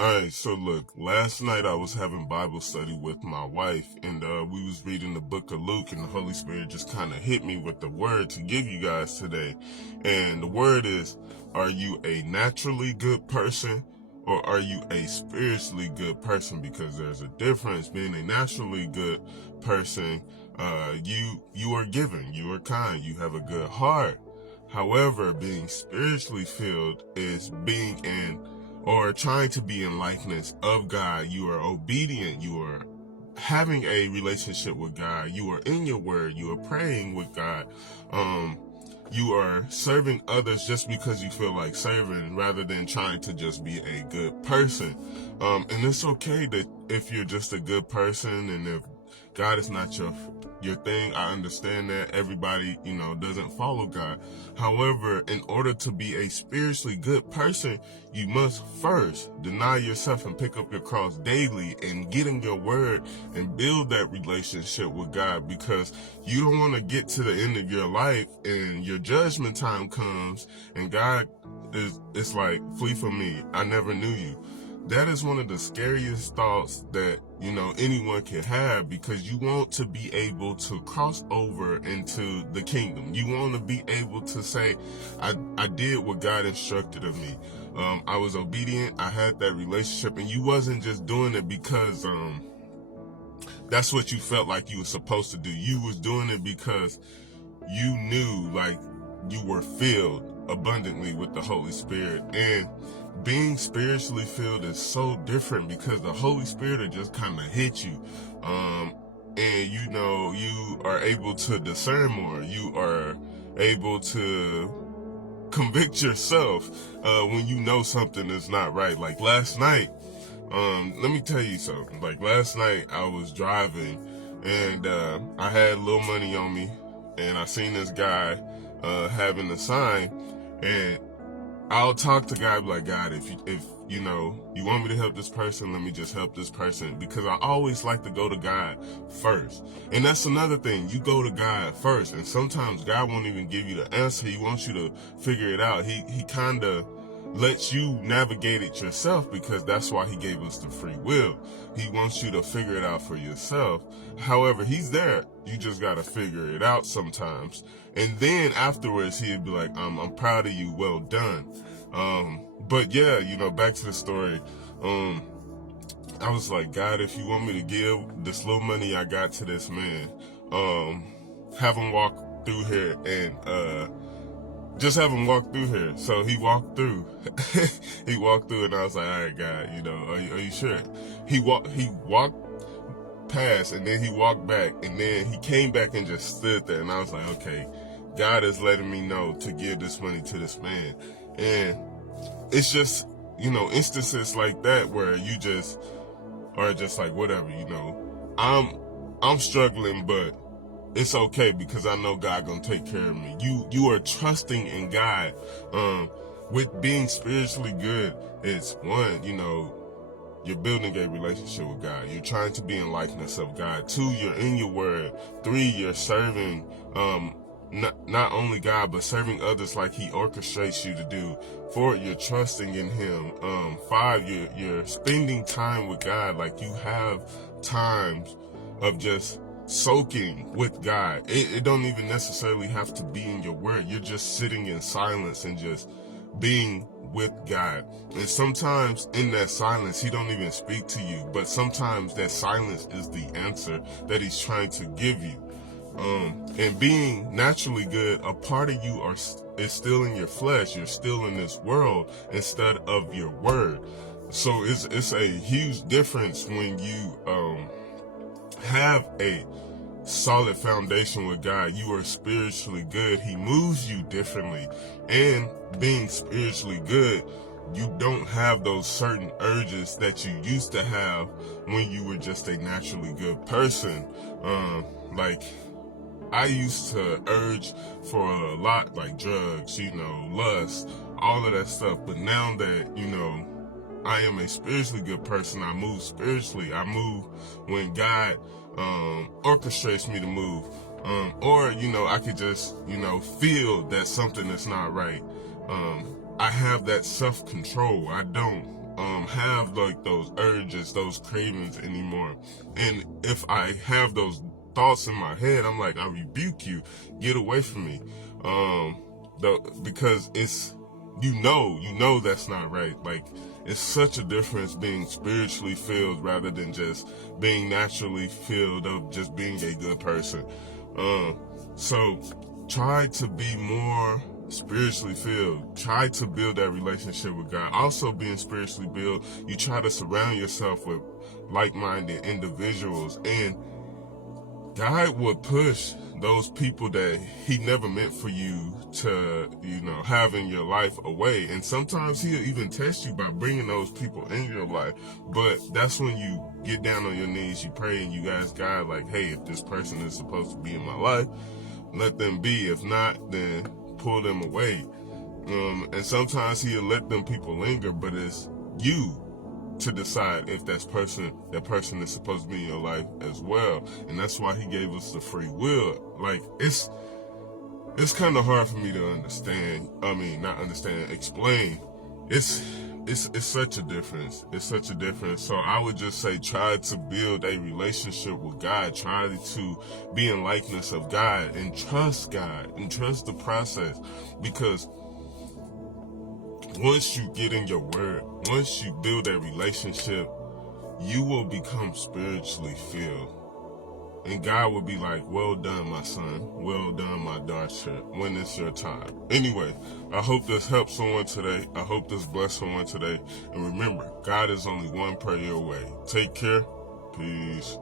Alright, so look, last night I was having Bible study with my wife, and we was reading the book of Luke, and the Holy Spirit just kind of hit me with the word to give you guys today. And the word is, are you a naturally good person, or are you a spiritually good person? Because there's a difference. Being a naturally good person, you are giving, you are kind, you have a good heart. However, being spiritually filled is being in or trying to be in likeness of God. You are obedient. You are having a relationship with God. You are in your word. You are praying with God. You are serving others just because you feel like serving rather than trying to just be a good person. And it's okay that if you're just a good person and if God is not your thing, I understand that everybody, doesn't follow God. However, in order to be a spiritually good person, you must first deny yourself and pick up your cross daily and get in your word and build that relationship with God, because you don't want to get to the end of your life and your judgment time comes and God it's like, flee from me, I never knew you. That is one of the scariest thoughts that, anyone can have, because you want to be able to cross over into the kingdom. You want to be able to say, I did what God instructed of me. I was obedient. I had that relationship, and you wasn't just doing it because, that's what you felt like you were supposed to do. You was doing it because you knew, like, you were filled abundantly with the Holy Spirit. And being spiritually filled is so different because the Holy Spirit will just kind of hit you. And you are able to discern more. You are able to convict yourself when you know something is not right. Like last night, let me tell you something. Like last night I was driving and I had a little money on me, and I seen this guy having a sign, and I'll talk to God, like, God, if you want me to help this person, let me just help this person, because I always like to go to God first. And that's another thing. You go to God first, and sometimes God won't even give you the answer. He wants you to figure it out. He kind of lets you navigate it yourself, because that's why he gave us the free will. He wants you to figure it out for yourself. However, he's there. You just got to figure it out sometimes. And then afterwards, he'd be like, I'm proud of you. Well done. But yeah, back to the story. I was like, God, if you want me to give this little money I got to this man, have him walk through here and, just have him walk through here. So he walked through. He walked through, and I was like, all right, God, are you sure? He walked past, and then he walked back, and then he came back and just stood there. And I was like, okay, God is letting me know to give this money to this man. And it's just, instances like that where you just are just like, whatever, I'm struggling, but it's okay, because I know God gonna take care of me. You are trusting in God. With being spiritually good, it's one, you're building a relationship with God. You're trying to be in likeness of God. 2, you're in your word. 3, you're serving, not only God, but serving others like he orchestrates you to do. 4, you're trusting in him. 5, you're spending time with God. Like you have times of just soaking with God. It don't even necessarily have to be in your word. You're just sitting in silence and just being with God. And sometimes in that silence, he don't even speak to you, but sometimes that silence is the answer that he's trying to give you. And being naturally good, a part of you is still in your flesh. You're still in this world instead of your word. So it's a huge difference when you have a solid foundation with God. You are spiritually good. He moves you differently. And being spiritually good, you don't have those certain urges that you used to have when you were just a naturally good person. Like I used to urge for a lot, like drugs, lust, all of that stuff. But now that, I am a spiritually good person, I move spiritually. I move when God orchestrates me to move. Or, I could just, feel that something is not right. I have that self-control. I don't have like those urges, those cravings anymore. And if I have those thoughts in my head, I'm like, I rebuke you, get away from me. Because it's, you know that's not right. Like, it's such a difference being spiritually filled rather than just being naturally filled of just being a good person. So try to be more spiritually filled. Try to build that relationship with God. Also, being spiritually built, you try to surround yourself with like-minded individuals, and God will push those people that he never meant for you to, have in your life away. And sometimes he'll even test you by bringing those people in your life. But that's when you get down on your knees, you pray, and you ask God, like, hey, if this person is supposed to be in my life, let them be. If not, then pull them away. And sometimes he'll let them people linger, but it's you to decide if that person is supposed to be in your life as well. And that's why he gave us the free will. Like, it's kind of hard for me to understand. Explain. It's such a difference. It's such a difference. So I would just say, try to build a relationship with God. Try to be in likeness of God, and trust God, and trust the process. Because once you get in your word, once you build that relationship, you will become spiritually filled. And God will be like, well done, my son. Well done, my daughter. When it's your time. Anyway, I hope this helps someone today. I hope this bless someone today. And remember, God is only one prayer away. Take care. Peace.